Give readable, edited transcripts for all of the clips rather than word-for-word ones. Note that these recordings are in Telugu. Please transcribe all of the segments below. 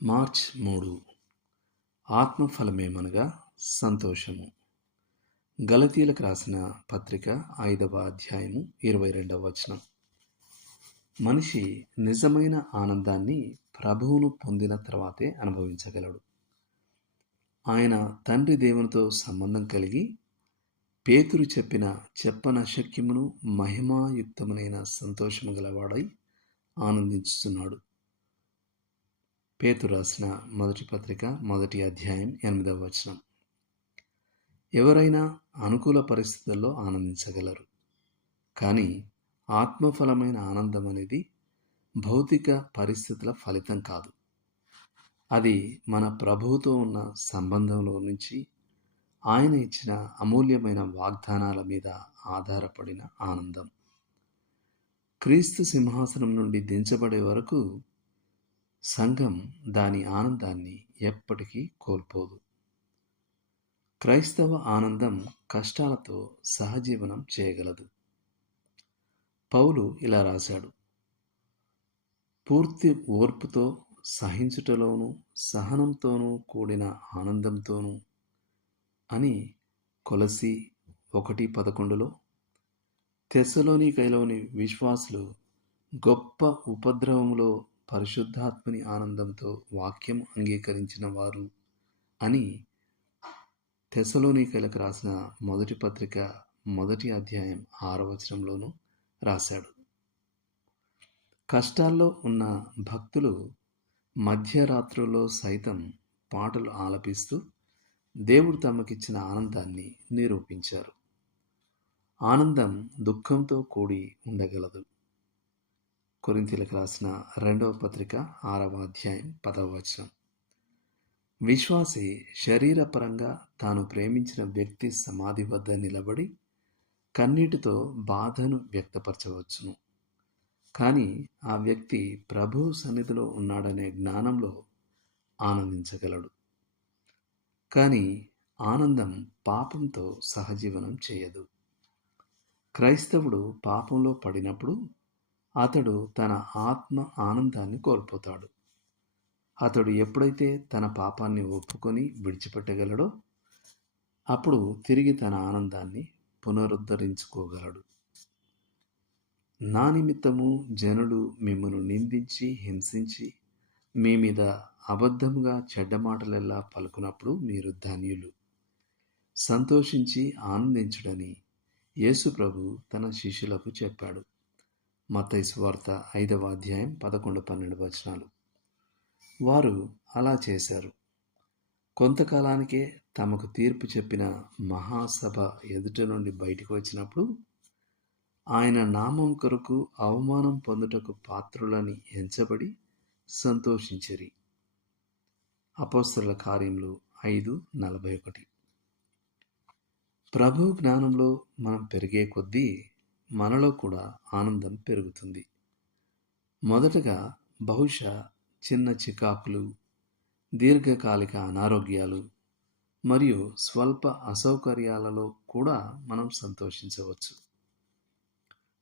మార్చ్ 3. ఆత్మఫలమేమనగా సంతోషము. గలతీయులకు రాసిన పత్రిక 5వ అధ్యాయము 22వ వచనం. మనిషి నిజమైన ఆనందాన్ని ప్రభువును పొందిన తర్వాతే అనుభవించగలడు. ఆయన తండ్రి దేవునితో సంబంధం కలిగి పేతురు చెప్పనశక్యమును మహిమాయుక్తమునైన సంతోషము గలవాడై ఆనందించుచున్నాడు. పేతురు రాసిన మొదటి పత్రిక 1వ అధ్యాయం 8వ వచనం. ఎవరైనా అనుకూల పరిస్థితుల్లో ఆనందించగలరు, కానీ ఆత్మఫలమైన ఆనందం అనేది భౌతిక పరిస్థితుల ఫలితం కాదు. అది మన ప్రభువుతో ఉన్న సంబంధంలో నుంచి ఆయన ఇచ్చిన అమూల్యమైన వాగ్దానాల మీద ఆధారపడిన ఆనందం. క్రీస్తు సింహాసనం నుండి దించబడే వరకు సంఘం దాని ఆనందాన్ని ఎప్పటికీ కోల్పోదు. క్రైస్తవ ఆనందం కష్టాలతో సహజీవనం చేయగలదు. పౌలు ఇలా రాశాడు: పూర్తి ఓర్పుతో సహించుటలోను సహనంతోనూ కూడిన ఆనందంతోనూ అని కొలసీ 1:11లో, తెస్సలోనికైలోని విశ్వాసులు గొప్ప ఉపద్రవములో పరిశుద్ధాత్మని ఆనందంతో వాక్యం అంగీకరించిన వారు అని తెస్సలోనికైలకు రాసిన మొదటి పత్రిక 1వ అధ్యాయం 6వ వచనంలోనూ రాశాడు. కష్టాల్లో ఉన్న భక్తులు మధ్యరాత్రుల్లో సైతం పాటలు ఆలపిస్తూ దేవుడు తమకిచ్చిన ఆనందాన్ని నిరూపించారు. ఆనందం దుఃఖంతో కూడి ఉండగలదు. కొరింథీయులకు రాసిన 2వ పత్రిక 6వ అధ్యాయం 10వ వచనం. విశ్వాసి శరీరపరంగా తాను ప్రేమించిన వ్యక్తి సమాధి వద్ద నిలబడి కన్నీటితో బాధను వ్యక్తపరచవచ్చును, కానీ ఆ వ్యక్తి ప్రభువు సన్నిధిలో ఉన్నాడనే జ్ఞానంలో ఆనందించగలడు. కానీ ఆనందం పాపంతో సహజీవనం చేయదు. క్రైస్తవుడు పాపంలో పడినప్పుడు అతడు తన ఆత్మ ఆనందాన్ని కోల్పోతాడు. అతడు ఎప్పుడైతే తన పాపాన్ని ఒప్పుకొని విడిచిపెట్టగలడో అప్పుడు తిరిగి తన ఆనందాన్ని పునరుద్ధరించుకోగలడు. నా నిమిత్తము జనులు మిమ్మను నిందించి హింసించి మీ మీద అబద్ధముగా చెడ్డ మాటలెల్లా పలుకున్నప్పుడు మీరు ధన్యులు, సంతోషించి ఆనందించుడని యేసు ప్రభు తన శిష్యులకు చెప్పాడు. మత్తయి సువార్త 5వ అధ్యాయం 11-12 వచనాలు. వారు అలా చేశారు. కొంతకాలానికే తమకు తీర్పు చెప్పిన మహాసభ ఎదుట నుండి బయటకు వచ్చినప్పుడు ఆయన నామం కొరకు అవమానం పొందుటకు పాత్రులని ఎంచబడి సంతోషించిరి. అపోస్తలుల కార్యములు 5:41. ప్రభు జ్ఞానంలో మనం పెరిగే కొద్దీ మనలో కూడా ఆనందం పెరుగుతుంది. మొదటగా బహుశా చిన్న చికాకులు, దీర్ఘకాలిక అనారోగ్యాలు మరియు స్వల్ప అసౌకర్యాలలో కూడా మనం సంతోషించవచ్చు.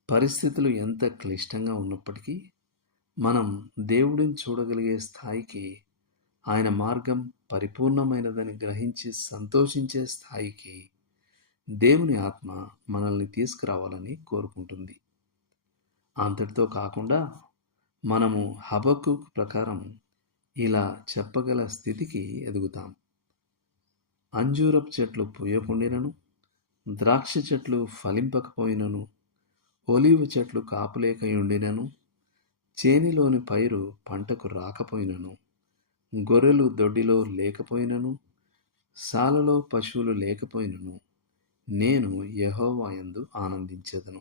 పరిస్థితులు ఎంత క్లిష్టంగా ఉన్నప్పటికీ మనం దేవుడిని చూడగలిగే స్థాయికి, ఆయన మార్గం పరిపూర్ణమైనదని గ్రహించి సంతోషించే స్థాయికి దేవుని ఆత్మ మనల్ని తీసుకురావాలని కోరుకుంటుంది. అంతటితో కాకుండా మనము హబక్కూకు ప్రకారం ఇలా చెప్పగల స్థితికి ఎదుగుతాం: అంజూరపు చెట్లు పూయకుండినను, ద్రాక్ష చెట్లు ఫలింపకపోయినను, ఒలీవ చెట్లు కాపులేకయుండినను, చేనిలోని పైరు పంటకు రాకపోయినను, గొర్రెలు దొడ్డిలో లేకపోయినను, సాలలో పశువులు లేకపోయినను, నేను యెహోవా యందు ఆనందించెదను.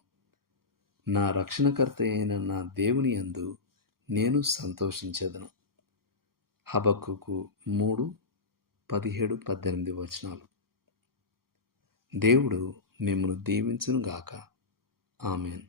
నా రక్షణకర్త అయిన నా దేవుని యందు నేను సంతోషించెదను. హబక్కూకు 3:17-18 వచనాలు. దేవుడు మిమ్మును దీవించును గాక. ఆమేన్.